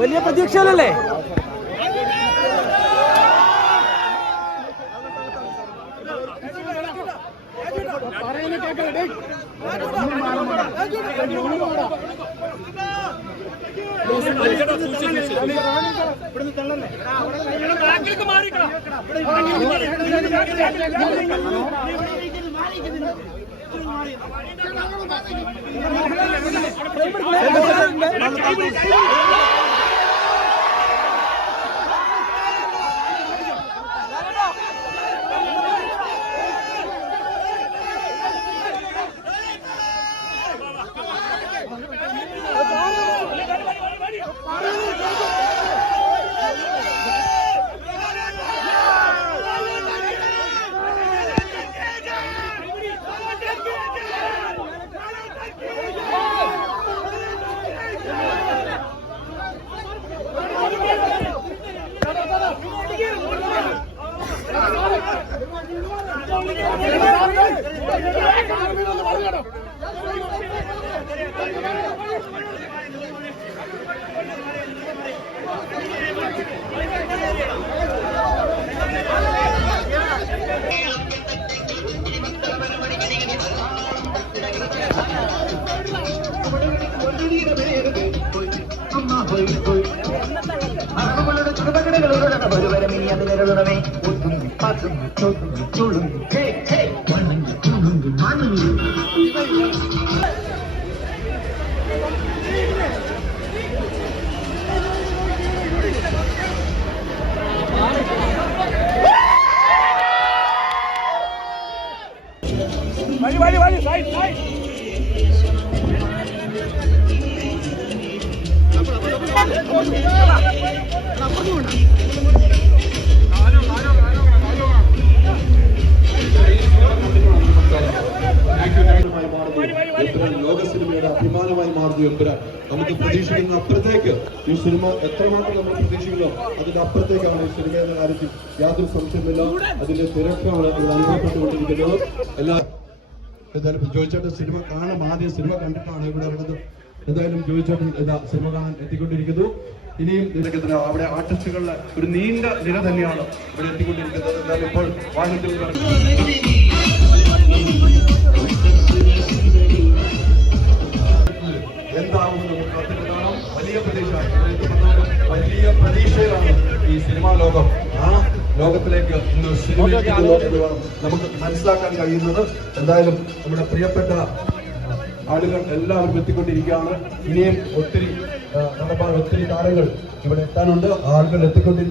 വലിയ പ്രതീക്ഷകളല്ലേ? ലോക സിനിമയുടെ അഭിമാനമായി മാറുന്നു എമ്പുരാൻ. നമുക്ക് പ്രതീക്ഷിക്കുന്ന അപ്പുറത്തേക്ക് ഈ സിനിമ എത്രമാത്രം നമ്മൾ പ്രതീക്ഷിക്കുന്നോ അതിന്റെ അപ്പുറത്തേക്കാണ് ഈ സിനിമയുടെ കാര്യത്തിൽ യാതൊരു സംശയമില്ല. അതിന്റെ തിരക്കാണ് ഇവിടെ അനുഭവപ്പെട്ടുകൊണ്ടിരിക്കുന്നത്. എന്തായാലും ജോയിച്ചേട്ടൻ സിനിമ കാണാൻ ആദ്യം സിനിമ കണ്ടിട്ടാണ് ഇവിടെ ഉള്ളത്. എന്തായാലും ജോയിച്ചേട്ടൻ സിനിമ കാണാൻ എത്തിക്കൊണ്ടിരിക്കുന്നു. ഇനിയും നിരക്കത്തിന് അവിടെ ആർട്ടിസ്റ്റുകളുടെ ഒരു നീണ്ട നിര തന്നെയാണ് ഇവിടെ എത്തിക്കൊണ്ടിരിക്കുന്നത്. എന്തായാലും ഇപ്പോൾ വാഹനത്തിൽ എന്താവുമെന്ന് നമുക്ക് കാത്തിട്ട് കാണാം. വലിയ പ്രതീക്ഷ, വലിയ പ്രതീക്ഷയിലാണ് ഈ സിനിമാ ലോകം. ആ ലോകത്തിലേക്ക് ഇന്ന് സിനിമ നമുക്ക് മനസ്സിലാക്കാൻ കഴിയുന്നത്. എന്തായാലും നമ്മുടെ പ്രിയപ്പെട്ട ആളുകൾ എല്ലാവരും എത്തിക്കൊണ്ടിരിക്കുകയാണ്. ഇനിയും ഒത്തിരി താരങ്ങൾ ഇവിടെ എത്താനുണ്ട്. ആളുകൾ എത്തിക്കൊണ്ടിരിക്കും.